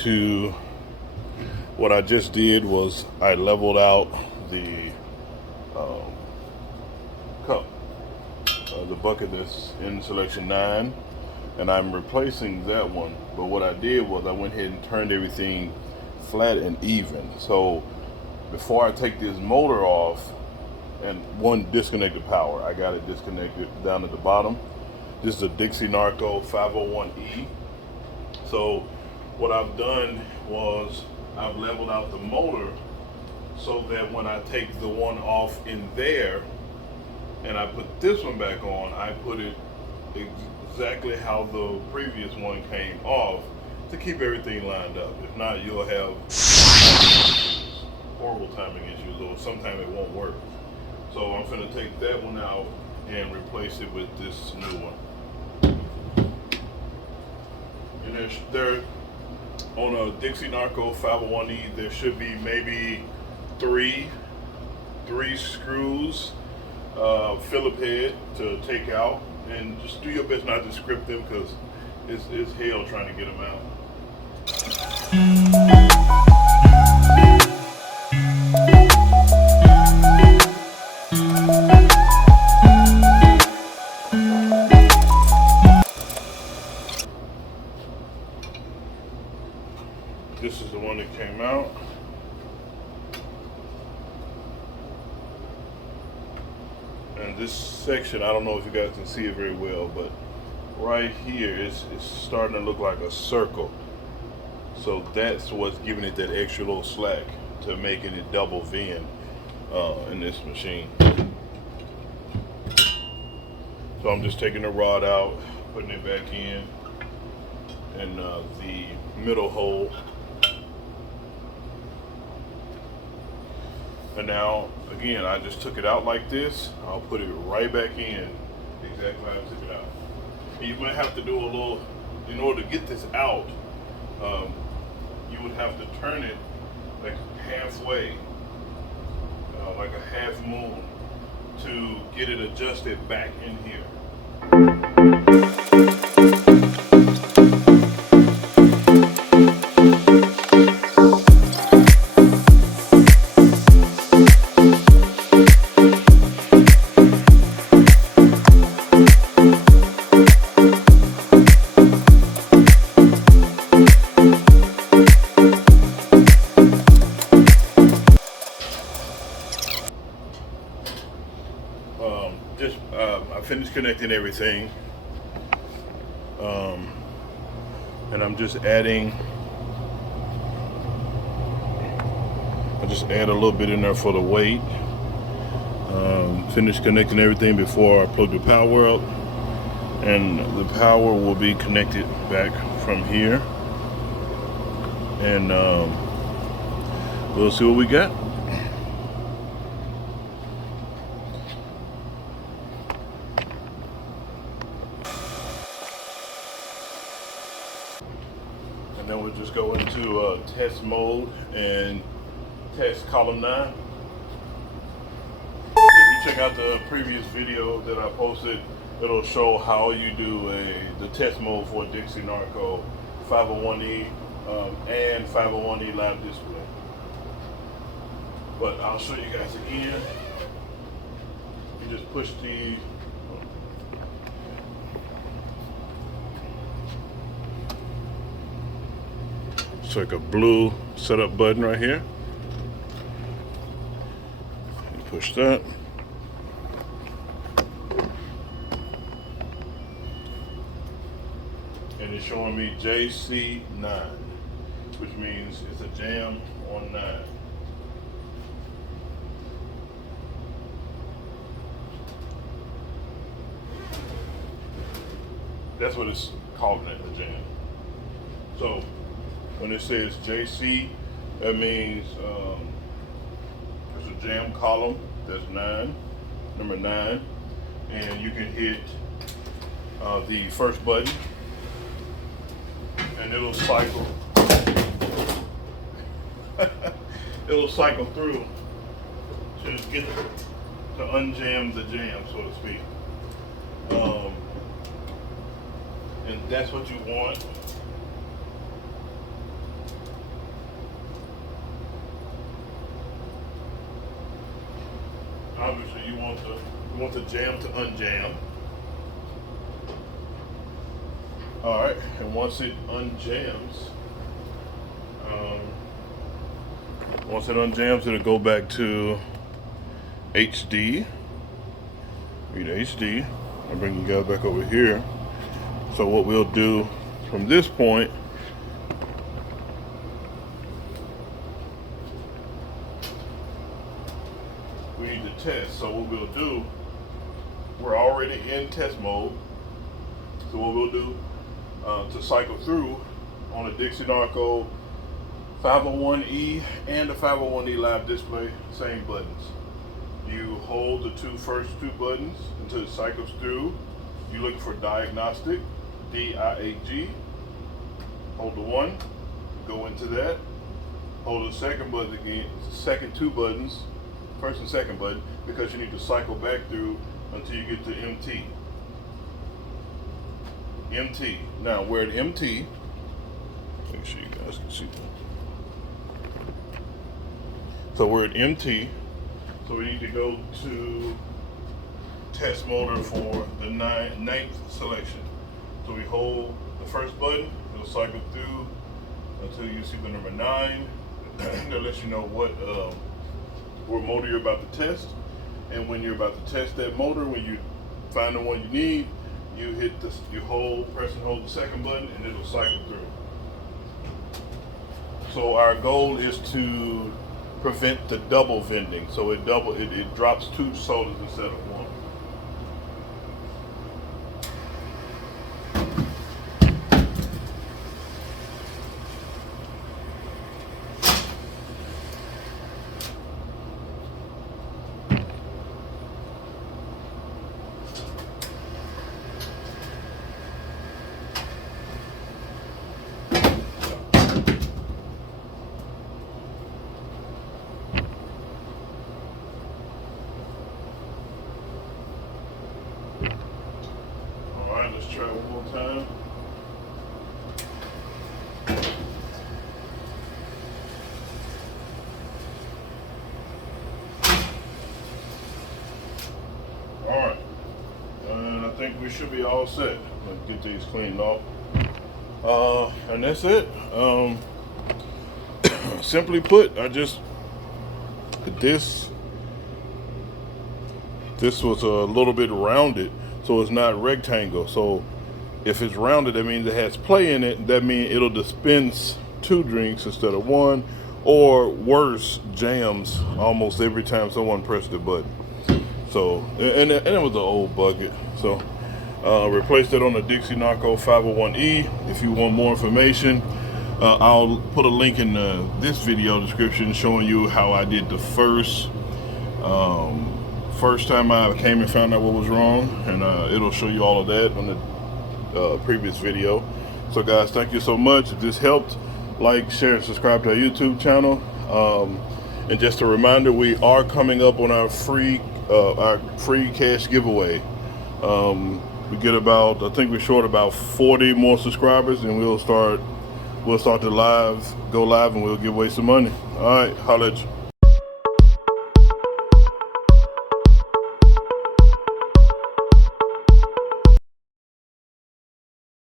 to, what I just did was I leveled out the cup, the bucket that's in selection 9, and I'm replacing that one. But what I did was I went ahead and turned everything flat and even. So before I take this motor off, and one, disconnect the power. I got it disconnected down at the bottom. This is a DIXIE NARCO 501E. So what I've done was I've leveled out the motor so that when I take the one off in there and I put this one back on, I put it exactly how the previous one came off to keep everything lined up. If not, you'll have horrible timing issues, or sometimes it won't work. So I'm going to take that one out and replace it with this new one. And there on a DIXIE NARCO 501E, there should be maybe three screws, Phillip head to take out, and just do your best not to script them, because it's hell trying to get them out. This is the one that came out. And this section, I don't know if you guys can see it very well, but right here it's starting to look like a circle. So that's what's giving it that extra little slack to making it double VIN in this machine. So I'm just taking the rod out, putting it back in the middle hole. And now, again, I just took it out like this. I'll put it right back in exactly how I took it out. You might have to do a little, in order to get this out, you would have to turn it like halfway, like a half moon, to get it adjusted back in here. I finished connecting everything, and I'm just adding. I just add a little bit in there for the weight. Finished connecting everything before I plug the power up, and the power will be connected back from here, and we'll see what we got. And then we'll just go into test mode and test column 9. If you check out the previous video that I posted, it'll show how you do the test mode for DIXIE NARCO 501E and 501E live display. But I'll show you guys again. You just push the it's like a blue setup button right here. You push that. And it's showing me JC9, which means it's a jam on 9. That's what it's calling it, the jam. So when it says JC, that means there's a jam column that's 9, number 9, and you can hit the first button, and it'll cycle. It'll cycle through to get to unjam the jam, so to speak. And that's what you want. obviously you want the jam to unjam. All right, and once it unjams, it'll go back to HD. Read HD. I'll bring you guys back over here. So what we'll do from this point, we need to test. So what we'll do, we're already in test mode. So what we'll do to cycle through on a DIXIE NARCO 501E and the 501E live display, same buttons. You hold the first two buttons until it cycles through. You look for Diagnostic, D-I-A-G. Hold the one, go into that. Hold the second button again, second two buttons, first and second button, because you need to cycle back through until you get to MT. MT. Now we're at MT. Make sure you guys can see that. So we're at MT. So we need to go to test motor for the ninth selection. So we hold the first button, it'll cycle through until you see the number 9. That lets you know what motor you're about to test. And when you're about to test that motor, when you find the one you need, you hit this, press and hold the second button, and it'll cycle through. So our goal is to prevent the double vending. So it drops 2 sodas instead of 1. Let's try one more time. All right, and I think we should be all set. Let's get these cleaned off. And that's it. Simply put, this was a little bit rounded, so it's not rectangle. So if it's rounded, that means it has play in it. That means it'll dispense 2 drinks instead of 1, or worse, jams almost every time someone pressed the button. So, and it was an old bucket. So replaced it on the DIXIE NARCO 501E. If you want more information, I'll put a link in this video description showing you how I did the first time I came and found out what was wrong, and it'll show you all of that on the previous video. So guys, thank you so much. If this helped, like, share, and subscribe to our YouTube channel. And just a reminder, we are coming up on our free cash giveaway. We get about, I think we're short about 40 more subscribers, and we'll start to go live, and we'll give away some money. All right, holla at you.